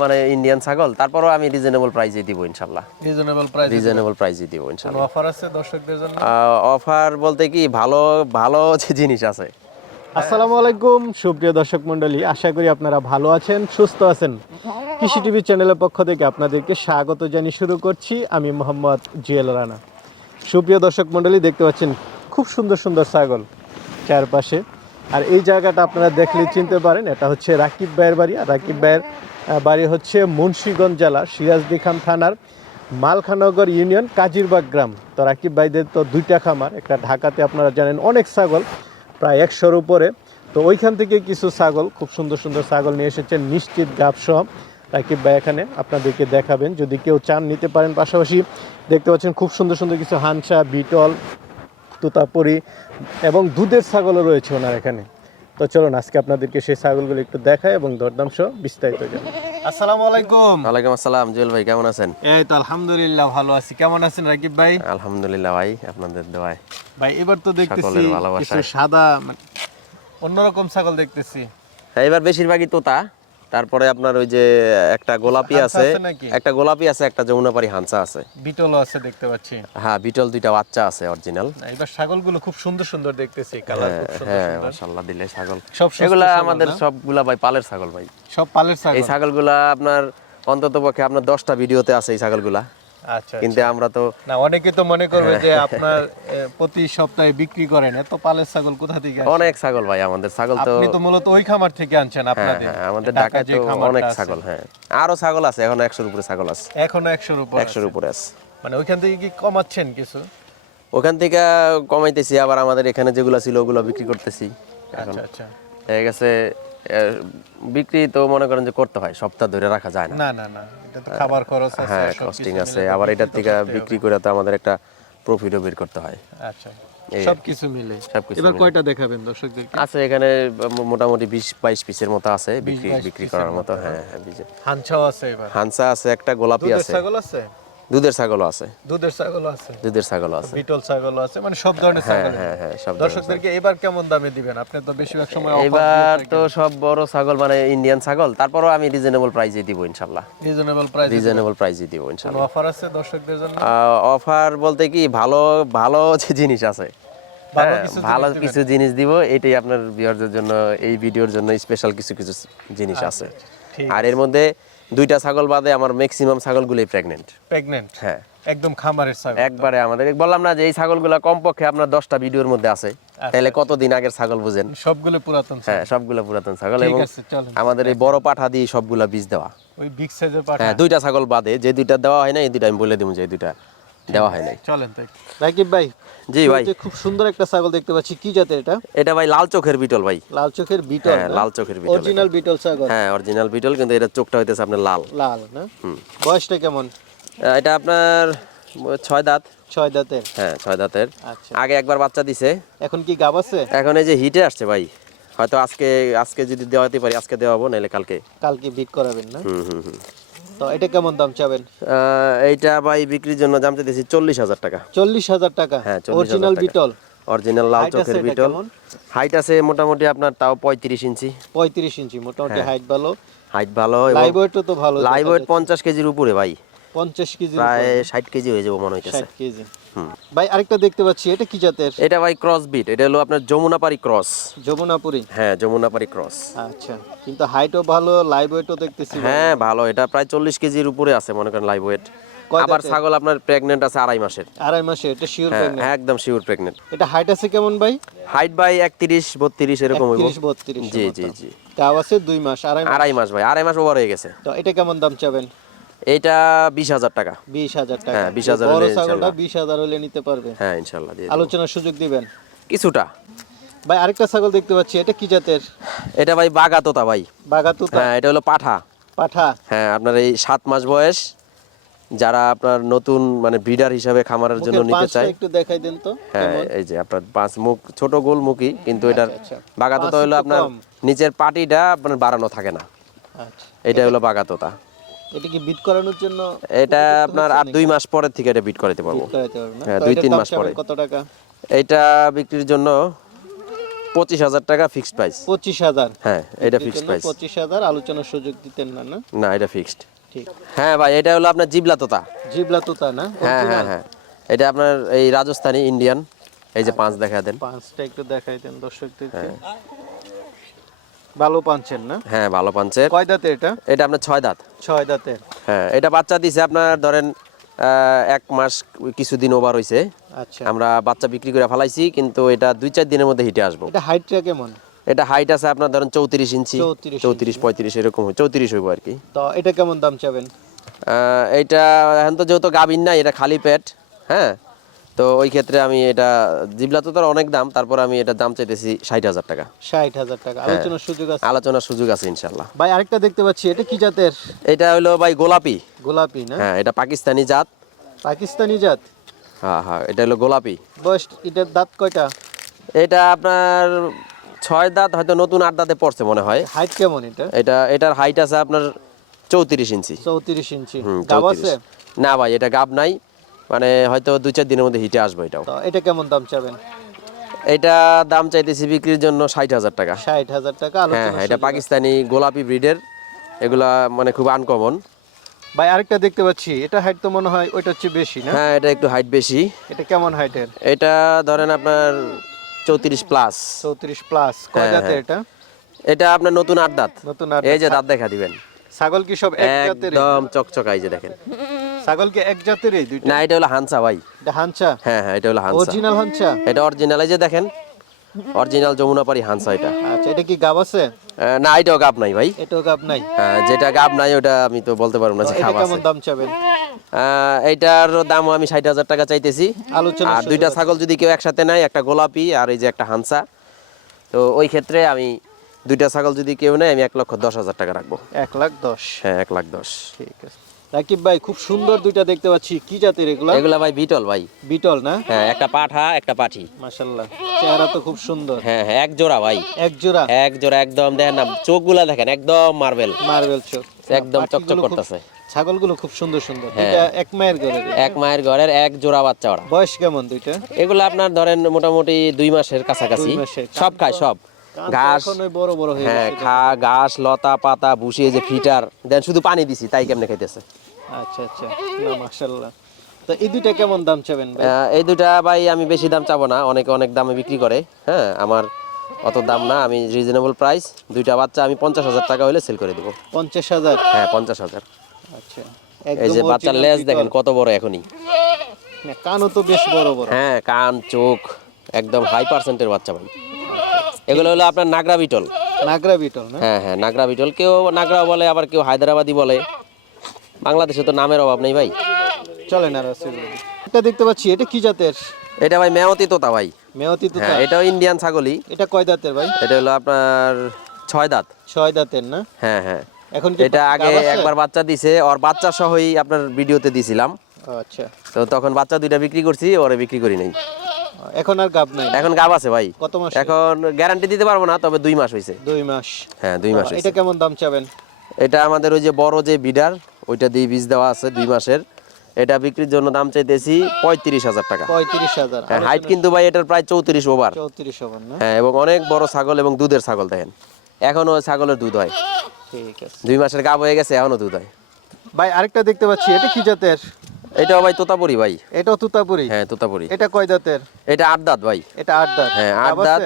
মানে ইন্ডিয়ান ছাগল তারপরও আমি রিজনেবল প্রাইসে দিব ইনশাল্লাহ রিজনেবল প্রাইস রিজনেবল প্রাইসে দিব ইনশাল্লাহ অফার আছে দর্শকদের জন্য? অফার বলতে কি ভালো ভালো যে জিনিস আছে। আসসালামু আলাইকুম সুপ্রিয় দর্শক মণ্ডলী আশা করি আপনারা ভালো আছেন সুস্থ আছেন। কৃষি টিভি চ্যানেলের পক্ষ থেকে আপনাদেরকে স্বাগত জানিয়ে শুরু করছি। আমি মোহাম্মদ জুয়েল রানা। সুপ্রিয় দর্শক মণ্ডলী দেখতে পাচ্ছেন খুব সুন্দর সুন্দর ছাগল চারপাশে। আর এই জায়গাটা আপনারা দেখলে চিনতে পারেন, এটা হচ্ছে রাকিব ভাইয়ের বাড়ি। আর রাকিব ভাইয়ের বাড়ি হচ্ছে মুন্সীগঞ্জ জেলা সিরাজদি খান থানার মালখানগর ইউনিয়ন, কাজিরবাগ গ্রাম। তো রাকিব ভাইদের তো দুইটা খামার, একটা ঢাকাতে আপনারা জানেন অনেক ছাগল, প্রায় একশোর উপরে। তো ওইখান থেকে কিছু ছাগল, খুব সুন্দর সুন্দর ছাগল নিয়ে এসেছেন নিশ্চিত গাবসহ। রাকিব ভাই এখানে আপনাদেরকে দেখাবেন, যদি কেউ চান নিতে পারেন। পাশাপাশি দেখতে পাচ্ছেন খুব সুন্দর সুন্দর কিছু হানসা বিটল, তুতাপুরি এবং দুধের ছাগলও রয়েছে ওনার এখানে। তো চলুন আজকে আপনাদেরকে সেই ছাগলগুলো একটু দেখায় এবং দরদাম সহ বিস্তারিত জানাই আসসালামু আলাইকুম। ওয়ালাইকুম আসসালাম জুয়েল ভাই কেমন আছেন? এই তো আলহামদুলিল্লাহ ভালো আছি। কেমন আছেন রাকিব ভাই? আলহামদুলিল্লাহ ভাই আপনাদের দোয়ায়। ভাই এবার তো দেখতেছি কিছু সাদা মানে অন্যরকম ছাগল দেখতেছি। হ্যাঁ, এবার বেশিরভাগই তোতা। তারপরে আপনার ওই যে একটা গোলাপি আছে একটা গোলাপি আছে একটা যমুনাপাড়ি হানসা আছে। বিটলও আছে দেখতে পাচ্ছি। হ্যাঁ বিটল দুইটা বাচ্চা আছে অরিজিনাল এবার ছাগলগুলো খুব সুন্দর সুন্দর দেখতেছি কালার খুব সুন্দর হ্যাঁ মাশাআল্লাহ দিলে ছাগল। সব এগুলা আমাদের সবগুলা ভাই পালের ছাগল ভাই। সব পালের ছাগল? এই ছাগলগুলা আপনার অন্তত পক্ষে আপনার দশটা ভিডিওতে আছে এই ছাগলগুলা। কিন্তু আমরা তো না অনেকে তো মনে করবে যে আপনার প্রতি সপ্তাহে বিক্রি করেন এত পালের ছাগল কোথা থেকে অনেক ছাগল ভাই আমাদের ছাগল তো আপনি তো মূলত ওই খামার থেকে আনছেন হ্যাঁ আপনাদের। হ্যাঁ আমাদের ঢাকা যে অনেক ছাগল হ্যাঁ। আরও ছাগল আছে এখন একশোর উপরে ছাগল আছে। এখনও একশোর উপর একশোর আছে। উপরে আছে। মানে ওইখান থেকে কি কমাচ্ছেন কিছু? ওখান থেকে কমাইতেছি আবার আমাদের এখানে যেগুলো ছিল ওগুলো বিক্রি করতেছি। আচ্ছা আচ্ছা। হয়ে গেছে বিক্রি তো মনে করেন যে করতে হয় সপ্তাহ ধরে রাখা যায় না। না না এটা তো খাবার খরচ আছে হ্যাঁ কস্টিং আছে আবার এটার বিক্রি থেকে বিক্রি করে তো আমাদের একটা প্রফিটও বের করতে হয়। আচ্ছা সবকিছু মিলে। এবার কয়টা দেখাবেন দর্শকদের আছে এখানে মোটামুটি বিশ বাইশ পিসের মতো আছে বিক্রি বিক্রি করার মতো হ্যাঁ হ্যাঁ। বিজে আছে এবার। হানসা আছে একটা গোলাপি দুধের আছে। ছাগল আছে? দুধের ছাগলও আছে। দুধের ছাগল আছে। দুধের ছাগলও আছে। বিটল ছাগল আছে মানে সব ধরনের হ্যাঁ ছাগল হ্যাঁ হ্যাঁ সব দর্শকদেরকে এবার কেমন দামে দিবেন? আপনি তো বেশিরভাগ সময় এবার তো সব বড় ছাগল মানে ইন্ডিয়ান ছাগল তারপরও আমি রিজনেবল প্রাইসে দিব ইনশাল্লাহ রিজনেবল প্রাইস রিজনেবল প্রাইসে দিব কোনো ইনশাল্লাহ অফার আছে দর্শকদের জন্য? অফার বলতে কি ভালো ভালো যে জিনিস আছে। ভালো হ্যাঁ, কিছু ভালো জিনিস কিছু জিনিস দিব এটাই আপনার ভিউয়ারদের জন্য এই ভিডিওর জন্য স্পেশাল কিছু কিছু জিনিস আছে। আর এর মধ্যে দুইটা ছাগল বাদে আমার ম্যাক্সিমাম ছাগলগুলোই প্রেগনেন্ট প্রেগনেন্ট হ্যাঁ। একদম খামারের ছাগল। একবারে আমাদের। বললাম না যে এই ছাগলগুলো কমপক্ষে আপনার দশটা ভিডিওর মধ্যে আছে। আচ্ছা, তাহলে কতদিন আগের ছাগল বুঝেন? সবগুলো পুরাতন হ্যাঁ সবগুলো পুরাতন ছাগল এবং আমাদের এই বড় পাঠা দিয়ে সবগুলা বীজ দেওয়া। ওই বিগ সাইজের পাঠা। হ্যাঁ দুইটা ছাগল বাদে যে দুইটা দেওয়া হয় না এই দুইটা আমি বলে দিব যে এই দুইটা দেওয়া হয় নাই। চলেন তাই। রাকিব ভাই জি ভাই। খুব সুন্দর একটা ছাগল দেখতে পাচ্ছি। কি জাতের এটা? এটা ভাই লাল চোখের বিটল ভাই। লাল চোখের বিটল হ্যাঁ লাল চোখের বিটল অরিজিনাল বিটল ছাগল। হ্যাঁ অরিজিনাল বিটল কিন্তু এটা চোখটা হইতেছে আপনার লাল। লাল না? বয়সটা কেমন? এটা আপনার ছয় দাঁত। ছয় দাঁতের? হ্যাঁ ছয় দাঁতের। আচ্ছা। আগে একবার বাচ্চা দিছে। এখন কি গাব আছে? এখন এই যে হিটে আসছে ভাই। হয়তো আজকে আজকে যদি দেওয়াতে পারি আজকে দেওয়াবো নাহলে কালকে। কালকে বিট করাবেন না? হুম হুম হুম। তো এটা কেমন দাম চাবেন? এইটা ভাই বিক্রির জন্য দাম চাইতেছি চল্লিশ হাজার টাকা। চল্লিশ হাজার টাকা? হ্যাঁ, অরিজিনাল বিটল অরিজিনাল লাল চোখের বিটল হাইট আছে মোটামুটি আপনার তাও পঁয়ত্রিশ ইঞ্চি। পঁয়ত্রিশ ইঞ্চি মোটামুটি হ্যাঁ। হাইট ভালো। হাইট ভালো লাইভ ওয়েটও তো ভালো লাইভ ওয়েট পঞ্চাশ কেজির উপরে ভাই। পঞ্চাশ কেজি প্রায় ষাট কেজি হয়ে যাব মনে হইতেছে। ষাট কেজি। ভাই আরেকটা দেখতে পাচ্ছি এটা কি জাতের? এটা ভাই ক্রস বিট এটা হলো আপনার যমুনাপাড়ি ক্রস যমুনাপুরি? হ্যাঁ যমুনাপাড়ি ক্রস আচ্ছা কিন্তু হাইটও ভালো লাইভ ওয়েটও দেখতেছি হ্যাঁ ভালো এটা প্রায় চল্লিশ কেজির উপরে আছে মনে করেন লাইভ ওয়েট আবার ছাগল আপনার প্রেগনেন্ট আছে আড়াই মাসের। আড়াই মাসে এটা শিওর হ্যাঁ একদম শিওর প্রেগনেন্ট এটা হাইট আছে কেমন ভাই? হাইট বাই একত্রিশ বত্রিশ এরকম হইব। তিরিশ বত্রিশ জি জি জি। গাব আছে দুই মাস আড়াই মাস। আড়াই মাস ভাই আড়াই মাস ওভার হয়ে গেছে। তো এটা কেমন দাম চাবেন? এইটা বিশ হাজার টাকা। বিশ হাজার টাকা। হ্যাঁ, 20,000 বড় ছাগলটা বিশ হাজার হলে নিতে পারবে। হ্যাঁ ইনশাল্লাহ আলোচনার সুযোগ দিবেন। কিছুটা। ভাই আরেকটা ছাগল দেখতে পাচ্ছি এটা কি জাতের? এটা ভাই বাগা তোতা ভাই হ্যাঁ এটা হলো পাঠা। পাঠা? হ্যাঁ আপনার এই সাত মাস বয়স। যারা আপনার নতুন মানে ব্রিডার হিসাবে খামারের জন্য নিতে চায়। একটু দেখাই দেন তো হ্যাঁ এই যে আপনার পাঁচ মুখ ছোট গোল মুখী কিন্তু এটার আচ্ছা। বাগাতোতা হলো আপনার। নিচের পাটিটা আপনার বাড়ানো থাকে না। আচ্ছা। এটা হলো বাগাতোতা এটা কি বিট করানোর জন্য এটা আপনার আর দুই মাস পরের থেকে এটা বিট করাতে পারব। হ্যাঁ, দুই তিন মাস পরে। কত টাকা? এইটা বিক্রির জন্য পঁচিশ হাজার টাকা ফিক্সড প্রাইস পঁচিশ হাজার? হ্যাঁ এটা ফিক্সড প্রাইস পঁচিশ হাজার আলোচনার সুযোগ দিতেন না না? না এটা ফিক্সড ঠিক। হ্যাঁ ভাই এটা হলো আপনার জিবলা তোতা। জিবলা তোতা না? হ্যাঁ হ্যাঁ হ্যাঁ। এটা আপনার এই রাজস্থানি ইন্ডিয়ান এই যে পাঁচ দেখা দেন। পাঁচটা একটু দেখাই দেন দর্শকদেরকে। ভালো পাচ্ছেন না? হ্যাঁ ভালো পাঞ্চের। কয় দাঁতে এটা? এটা আপনার ছয় দাঁত। ছয় দাঁতের। হ্যাঁ এটা বাচ্চা দিছে আপনার ধরেন এক মাস কিছুদিন ওভার হয়েছে আচ্ছা। আমরা বাচ্চা বিক্রি করে ফেলাইছি কিন্তু এটা দুই চার দিনের মধ্যে হিটে আসব। এটা হাইটটা কেমন? এটা হাইট আছে আপনার ধরেন চৌত্রিশ ইঞ্চি। চৌত্রিশ পঁয়ত্রিশ এরকম চৌত্রিশ হইব আর কি। তো এটা কেমন দাম চাবেন? আহ, এইটা এখন তো যেহেতু গাভিন না এটা খালি পেট। হ্যাঁ তো ওই ক্ষেত্রে আমি এটা জিবলা তো তার অনেক দাম তারপর আমি এটা দাম চাইতেছি ষাট হাজার টাকা। ষাট হাজার টাকা। হ্যাঁ। আলোচনার সুযোগ আছে। আলোচনার সুযোগ আছে ইনশাল্লাহ। ভাই আরেকটা দেখতে পাচ্ছি এটা কি জাতের? এটা হলো ভাই গোলাপি। গোলাপি না? হ্যাঁ এটা পাকিস্তানি জাত। পাকিস্তানি জাত? হ্যাঁ হ্যাঁ এটা হলো গোলাপি। বয়স এটার দাঁত কয়টা? এটা আপনার ছয় দাঁত হয়তো নতুন আট দাঁতে পড়ছে মনে হয়। হাইট কেমন এটা? এটা এটার হাইট আছে আপনার চৌত্রিশ ইঞ্চি। চৌত্রিশ ইঞ্চি। গাব আছে? না ভাই এটা গাব নাই। মানে হয়তো দুই চার দিনের মধ্যে হিটে আসবে এটাও। এটা কেমন দাম চাবেন? এটা দাম চাইতেছি বিক্রির জন্য ষাট হাজার টাকা। ষাট হাজার টাকা হ্যাঁ হ্যাঁ এটা পাকিস্তানি গোলাপি ব্রিডের এগুলা মানে খুব আনকমন ভাই আরেকটা দেখতে পাচ্ছি এটা হাইট তো মনে হয় ওইটা হচ্ছে বেশি না? হ্যাঁ এটা একটু হাইট বেশি। এটা কেমন হাইটের এটা ধরেন আপনার চৌত্রিশ প্লাস চৌত্রিশ প্লাস কয় হ্যাঁ, হ্যাঁ। এটা? এটা আপনার নতুন আট দাঁত। নতুন আর এই যে দাঁত। দেখা দিবেন। ছাগল কি সব একদম চকচকা এই যে দেখেন। ছাগল কি এক দুইটা? না এটা হলো হানসা ভাই। এটা হানসা হ্যাঁ হ্যাঁ এটা হলো হানসা অরিজিনাল হানসা এটা অরিজিনাল এই যে দেখেন অরিজিনাল যমুনাপাড়ি হানসা এটা। আচ্ছা এটা কি গাব আছে? না এটাও গাব নাই ভাই। এটাও গাব নাই? হ্যাঁ, যেটা গাব নাই ওটা আমি তো বলতে পারব না যে কেমন দাম চাবেন? এইটার দাম আমি ষাট হাজার টাকা চাইতেছি। আলোচনা আর দুইটা ছাগল যদি কেউ একসাথে নেয় একটা গোলাপি আর এই যে একটা হানসা তো ওই ক্ষেত্রে আমি দুইটা ছাগল যদি কেউ নেয় আমি এক লক্ষ দশ হাজার টাকা রাখব। এক লাখ দশ। হ্যাঁ এক লাখ দশ। ঠিক আছে। রাকিব ভাই খুব সুন্দর দুইটা দেখতে পাচ্ছি। কি জাতের এগুলা? এগুলা ভাই বিটল ভাই। বিটল না? হ্যাঁ একটা পাঠা একটা পাঠি। মাশাল্লাহ চেহারা তো খুব সুন্দর। হ্যাঁ হ্যাঁ এক জোড়া ভাই। এক জোড়া? এক জোড়া একদম দেখেন না চোখগুলা দেখেন একদম মার্বেল। মার্বেল চোখ। একদম চকচক করতেছে। ছাগলগুলো খুব সুন্দর সুন্দর। হ্যাঁ। এটা এক মায়ের ঘরে এক মায়ের ঘরের এক জোড়া বাচ্চা ওরা। বয়স কেমন দুইটা? এগুলো আপনার ধরেন মোটামুটি দুই মাসের কাছাকাছি। সব খায় সব। ঘাস। বড় বড় হ্যাঁ ঘাস লতা পাতা ভুসি এই যে ফিটার। দেন শুধু পানি দিছি তাই কেমনে খাইতেছে। আচ্ছা আচ্ছা। না মাশাল্লাহ তো এই দুইটা কেমন দাম চাবেন ভাই? এই দুটা ভাই আমি বেশি দাম চাবো না। অনেকে অনেক দামে বিক্রি করে হ্যাঁ? আমার অত দাম না আমি রিজনেবল প্রাইস দুইটা বাচ্চা আমি পঞ্চাশ হাজার টাকা হলে সেল করে দেবো। পঞ্চাশ হাজার? হ্যাঁ পঞ্চাশ হাজার। আচ্ছা। এই যে বাচ্চার লেজ দেখেন কত বড় এখনই। কানও তো বেশ বড় বড়। হ্যাঁ কান চোখ একদম হাই পার্সেন্টের বাচ্চা ভাই। এগুলো হলো আপনার নাগরা বিটল। নাগরা বিটল হ্যাঁ হ্যাঁ নাগরা বিটল। কেউ নাগরা বলে আবার কেউ হায়দ্রাবাদি বলে। বাংলাদেশে তো নামের অভাব নেই ভাই। চলে না এটা দেখতে পাচ্ছি এটা কি জাতের? এটা ভাই মেয়তি তোতা ভাই। মেয়তি তো হ্যাঁ এটাও ইন্ডিয়ান ছাগলই। এটা কয় দাঁতের ভাই? এটা হলো আপনার ছয় দাঁত। ছয় দাঁতের না? হ্যাঁ হ্যাঁ। এখন এটা আগে একবার বাচ্চা দিছে ওর বাচ্চা সহই আপনার ভিডিওতে দিছিলাম। আচ্ছা। তো তখন বাচ্চা দুইটা বিক্রি করছি ওরে বিক্রি করি নাই। এখন আর গাব নাই? এখন গাব আছে ভাই। কত মাস? এখন গ্যারান্টি দিতে পারব না তবে দুই মাস হয়েছে দুই মাস। হ্যাঁ দুই মাস এটা কেমন দাম চাবেন? এটা আমাদের ওই যে বড় যে বিডার ওইটা দিয়ে বীজ দেওয়া আছে দুই মাসের। এটা বিক্রির জন্য দাম চাইতেছি পঁয়ত্রিশ হাজার টাকা। পঁয়ত্রিশ হাজার। হ্যাঁ হাইট কিন্তু ভাই এটার প্রায় চৌত্রিশ ওভার। চৌত্রিশ না? হ্যাঁ এবং অনেক বড় ছাগল এবং দুধের ছাগল দেখেন। এখনও ছাগলের দুধ হয়। ঠিক আছে। দুই মাসের গাব হয়ে গেছে এখনও দুধ হয়। ভাই আরেকটা দেখতে পাচ্ছি এটা কি জাতের? এটাও ভাই তোতাপুরি ভাই। এটাও তুতাপুরি? হ্যাঁ তোতাপুরি। এটা কয় দাঁতের এটা আট দাঁত ভাই। এটা আট দাঁত। হ্যাঁ আট দাঁত।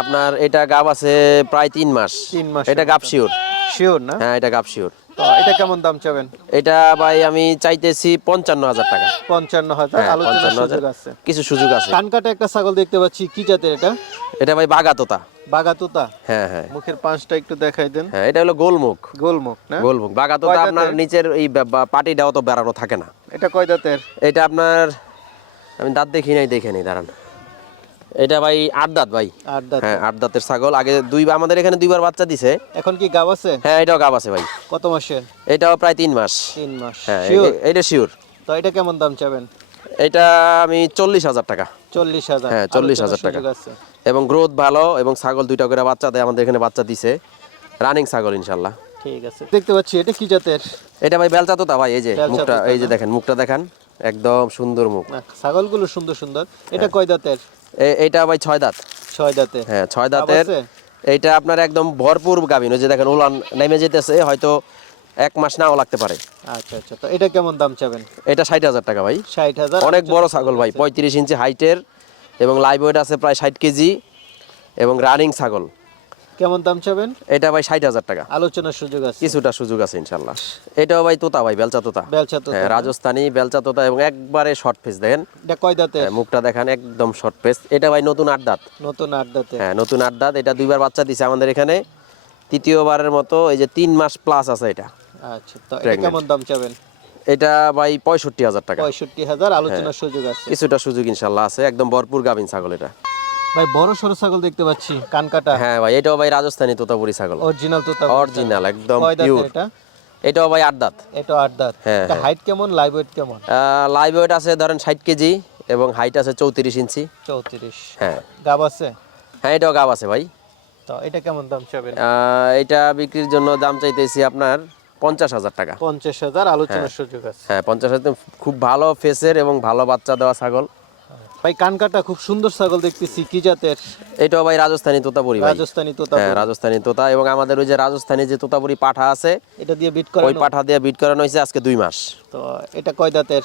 আপনার এটা গাব আছে প্রায় তিন মাস। তিন মাস এটা গাব শিওর। শিওর না? হ্যাঁ এটা গাব শিওর। তো এটা কেমন দাম চাবেন? এটা ভাই আমি চাইতেছি পঞ্চান্ন হাজার টাকা। পঞ্চান্ন হাজার। হ্যাঁ হাজার সুযোগ আছে। কিছু সুযোগ আছে। কান কাটা একটা ছাগল দেখতে পাচ্ছি কি জাতের এটা? এটা ভাই বাগা তোতা বাগা তুতা হ্যাঁ হ্যাঁ। মুখের পাঁচটা একটু দেখাই দেন। হ্যাঁ এটা হলো গোলমুখ। গোলমুখ না? গোলমুখ। বাগা তোতা আপনার নিচের এই পাটিটাও তো বেড়ানো থাকে না। এটা কয় দাঁতের এটা আপনার আমি দাঁত দেখি নাই দেখে নি দাঁড়ান। এটা ভাই আট দাঁত ভাই। আট দাঁত হ্যাঁ আট দাঁতের ছাগল। আগে দুই আমাদের এখানে দুইবার বাচ্চা দিছে। এখন কি গাব আছে? হ্যাঁ এটাও গাব আছে ভাই। কত মাসের? এটাও প্রায় তিন মাস। তিন মাস। হ্যাঁ এটা শিওর তো এটা কেমন দাম চাবেন? এটা আমি চল্লিশ হাজার টাকা। চল্লিশ হাজার। হ্যাঁ, 40,000 আলোচনার টাকা। এবং গ্রোথ ভালো এবং ছাগল দুইটা করে বাচ্চা দেয় আমাদের এখানে বাচ্চা দিছে। রানিং ছাগল ইনশাল্লাহ ঠিক আছে। দেখতে পাচ্ছি এটা কি জাতের? এটা ভাই বেলচা তোতা ভাই এই যে মুখটা এই যে দেখেন মুখটা দেখান। একদম সুন্দর মুখ। ছাগলগুলো সুন্দর সুন্দর। এটা। কয় দাঁতের? এ- এইটা ভাই ছয় দাঁত। ছয় দাঁতে। হ্যাঁ ছয় দাঁতের? এইটা আপনার একদম ভরপুর গাভিন ওই যে দেখেন উলান নেমে যেতেছে হয়তো এক মাস নাও লাগতে পারে। আচ্ছা আচ্ছা। তো এটা কেমন দাম চাবেন? এটা ষাট হাজার টাকা ভাই। ষাট হাজার অনেক বড় ছাগল ভাই পঁয়ত্রিশ ইঞ্চি হাইটের এবং লাইভ ওয়েট আছে প্রায় ষাট কেজি এবং রানিং ছাগল। কেমন দাম চাবেন? এটা ভাই ষাট হাজার টাকা। আলোচনার সুযোগ আছে। কিছুটা সুযোগ আছে ইনশাল্লাহ। এটাও ভাই তোতা ভাই বেলচা তোতা। বেলচা তো হ্যাঁ রাজস্থানি বেলচা তোতা এবং একবারে শর্ট ফেস দেখেন। এটা কয় দাঁতে? হ্যাঁ, মুখটা দেখান একদম শর্ট ফেস এটা ভাই নতুন আট দাঁত। নতুন আট দাঁতে। হ্যাঁ নতুন আট দাঁত। এটা দুইবার বাচ্চা দিছে আমাদের এখানে। তৃতীয়বারের মতো এই যে তিন মাস প্লাস আছে এটা। আচ্ছা তো এটা কেমন দাম চাবেন? এটা ভাই পঁয়ষট্টি হাজার টাকা। পঁয়ষট্টি হাজার আলোচনার সুযোগ আছে। কিছুটা সুযোগ ইনশাল্লাহ আছে। একদম ভরপুর গাভিন ছাগল এটা। ভাই বড় সরু ছাগল দেখতে পাচ্ছি কান কাটা। হ্যাঁ ভাই এটাও ভাই রাজস্থানি তোতাপুরি ছাগল। অরিজিনাল তো অরিজিনাল একদম পিওর এটা? এটাও ভাই আট দাঁত। এটা আট দাঁত। হ্যাঁ, এটা হ্যাঁ। হাইট কেমন লাইভ ওয়েট কেমন? লাইভ ওয়েট আছে ধরেন ষাট কেজি এবং হাইট আছে চৌত্রিশ ইঞ্চি। চৌত্রিশ। হ্যাঁ। গাব আছে? হ্যাঁ এটাও গাব আছে ভাই। তো এটা কেমন দাম চাবেন এটা বিক্রির জন্য দাম চাইতেছি আপনার পঞ্চাশ হাজার টাকা। পঞ্চাশ হাজার আলোচনার সুযোগ আছে। হ্যাঁ পঞ্চাশ হাজার খুব ভালো ফেসের এবং ভালো বাচ্চা দেওয়া ছাগল। ভাই কানকাটা খুব সুন্দর ছাগল দেখতেছি কি জাতের? এটাও ভাই রাজস্থানি তোতাপুরি ভাই। রাজস্থানি তোতা হ্যাঁ রাজস্থানি তোতা এবং আমাদের ওই যে রাজস্থানি যে তোতাপুরি পাঠা আছে এটা দিয়ে বিট করা ওই পাঠা দিয়ে বিট করানো হয়েছে আজকে দুই মাস। তো এটা কয় দাঁতের?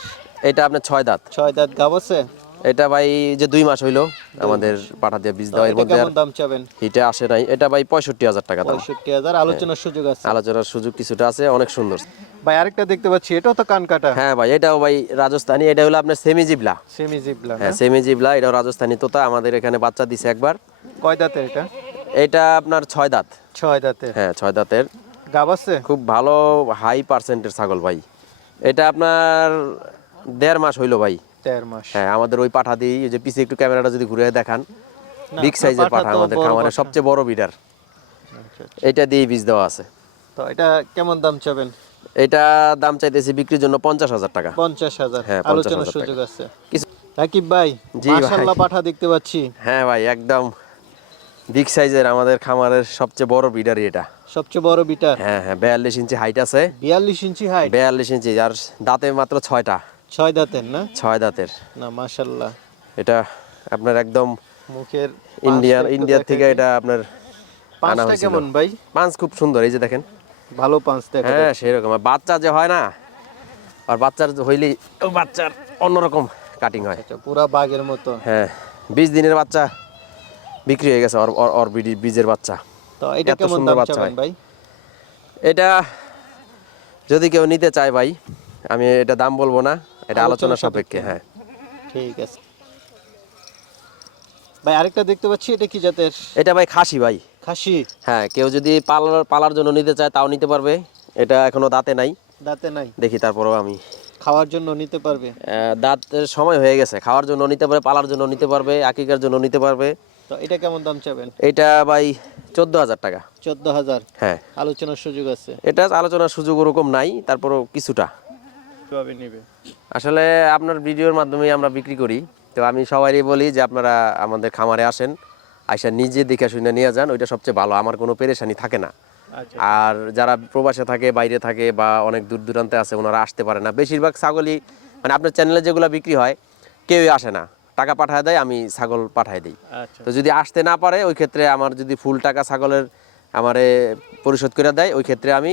এটা আপনার ছয় দাঁত। ছয় দাঁত গাব আছে? এটা ভাই যে দুই মাস হইল আমাদের পাঠা দিয়ে বীজ দেওয়া এর মধ্যে দাম চাবেন? হিটে আসে নাই। এটা ভাই পঁয়ষট্টি হাজার টাকা দাম। পঁয়ষট্টি হাজার আলোচনার সুযোগ আছে। আলোচনার সুযোগ কিছুটা আছে অনেক সুন্দর। ভাই আরেকটা দেখতে পাচ্ছি এটাও তো কান কাটা হ্যাঁ ভাই এটাও ভাই রাজস্থানি এটা হলো আপনার সেমি জিবলা সেমি জিবলা? হ্যাঁ সেমি জিবলা এটাও রাজস্থানি তোতা আমাদের এখানে বাচ্চা দিছে একবার। কয় দাঁতের এটা? এটা আপনার ছয় দাঁত। ছয় দাঁতের। হ্যাঁ ছয় দাঁতের। গাব আছে? খুব ভালো হাই পার্সেন্টের ছাগল ভাই। এটা আপনার দেড় মাস হইল ভাই। দেড় মাস। হ্যাঁ আমাদের ওই পাঠা ওই যে পিছে একটু ক্যামেরাটা যদি ঘুরে দেখান বিগ সাইজের পাঠা আমাদের পাঠা। সবচেয়ে বড় বিডার আচ্ছা, আচ্ছা। এটা দিয়ে বীজ দেওয়া আছে। তো এটা কেমন দাম চাবেন? এটা দাম চাইতেছি বিক্রির জন্য পঞ্চাশ হাজার টাকা। পঞ্চাশ হাজার। হ্যাঁ, আলোচনার সুযোগ আছে। রাকিব ভাই জি ভাই। মাশাআল্লাহ পাঠা দেখতে পাচ্ছি। হ্যাঁ ভাই একদম বিগ সাইজের আমাদের খামারের সবচেয়ে বড় বিডারই এটা। সবচেয়ে বড় বিটার হ্যাঁ হ্যাঁ বিয়াল্লিশ ইঞ্চি হাইট আছে। বিয়াল্লিশ ইঞ্চি হাইট বিয়াল্লিশ ইঞ্চি আর দাঁতে মাত্র ছয়টা। ছয় দাঁতের না? ছয় দাঁতের। না মাশাল্লাহ এটা আপনার একদম মুখের ইন্ডিয়ান ইন্ডিয়ার থেকে এটা আপনার পাঁচটা কেমন ভাই? পাঁচ খুব সুন্দর এই যে দেখেন। ভালো পাঁচ দেখা। হ্যাঁ সেরকম। আর বাচ্চা যে হয় না আর বাচ্চার হইলেই বাচ্চার অন্যরকম কাটিং হয়। আচ্ছা পুরা বাঘের মতো। হ্যাঁ বিশ দিনের বাচ্চা বিক্রি হয়ে গেছে বিডি- বীজের বাচ্চা। তো এটা কেমন সুন্দর দাম বাচ্চা ভাই? এটা যদি কেউ নিতে চায় ভাই আমি এটা দাম বলব না। এটা আলোচনা সাপেক্ষে সাপেক্ষে। হ্যাঁ। ঠিক আছে। ভাই আরেকটা দেখতে পাচ্ছি এটা কি জাতের? এটা ভাই খাসি ভাই। খাসি? হ্যাঁ কেউ যদি পালার পালার জন্য নিতে চায় তাও নিতে পারবে। এটা এখনও দাঁতে নাই। দাঁতে নাই? দেখি তারপরেও আমি। খাওয়ার জন্য নিতে পারবে? দাঁতের সময় হয়ে গেছে। খাওয়ার জন্য নিতে পারবে পালার জন্য নিতে পারবে আকিকার জন্য নিতে পারবে। তো এটা কেমন দাম চাবেন? এটা ভাই চোদ্দ হাজার টাকা। চোদ্দ হাজার? হ্যাঁ। আলোচনার সুযোগ আছে। এটা আলোচনার সুযোগ ওরকম নাই তারপরও কিছুটা। কীভাবে নেবে? আসলে আপনার ভিডিওর মাধ্যমে আমরা বিক্রি করি। তো আমি সবারই বলি যে আপনারা আমাদের খামারে আসেন আইসা নিজে দেখে শুনে নিয়ে যান ওইটা সবচেয়ে ভালো। আমার কোনো পেরেশানি থাকে না। আচ্ছা। আর যারা প্রবাসে থাকে বাইরে থাকে বা অনেক দূর দূরান্তে আছে ওনারা আসতে পারে না। বেশিরভাগ ছাগলই মানে আপনার চ্যানেলে যেগুলো বিক্রি হয় কেউই আসে না। টাকা পাঠায় দেয় আমি ছাগল পাঠায় দিই। আচ্ছা। তো যদি আসতে না পারে ওই ক্ষেত্রে আমার যদি ফুল টাকা ছাগলের আমারে পরিশোধ করে দেয় ওই ক্ষেত্রে আমি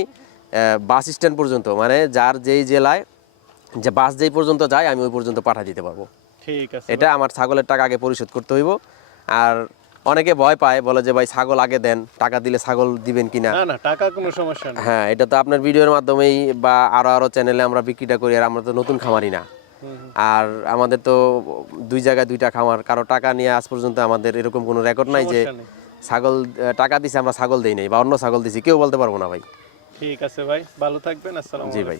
বাস স্ট্যান্ড পর্যন্ত মানে যার যেই জেলায় যে বাস যেই পর্যন্ত যায় আমি ওই পর্যন্ত পাঠা দিতে পারব। ঠিক আছে। এটা আমার ছাগলের টাকা আগে পরিশোধ করতে হইব। আর অনেকে ভয় পায় বলে যে ভাই ছাগল আগে দেন টাকা দিলে ছাগল দিবেন কিনা? না না টাকা কোনো সমস্যা নেই। হ্যাঁ এটা তো আপনার ভিডিওর মাধ্যমেই বা আরও আরও চ্যানেলে আমরা বিক্রিটা করি আর আমরা তো নতুন খামারি না। আর আমাদের তো দুই জায়গায় দুইটা খামার কারও টাকা নিয়ে আজ পর্যন্ত আমাদের এরকম কোনো রেকর্ড নাই যে ছাগল টাকা দিছে আমরা ছাগল দেই নাই বা অন্য ছাগল দিছি কেউ বলতে পারব না ভাই। ঠিক আছে ভাই ভালো থাকবেন আসসালামু জি ভাই